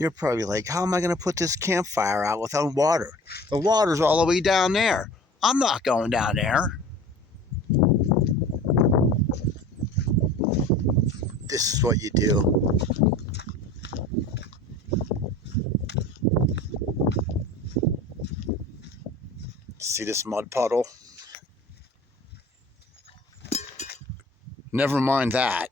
You're probably like, how am I going to put this campfire out without water? The water's all the way down there. I'm not going down there. This is what you do. See this mud puddle? Never mind that.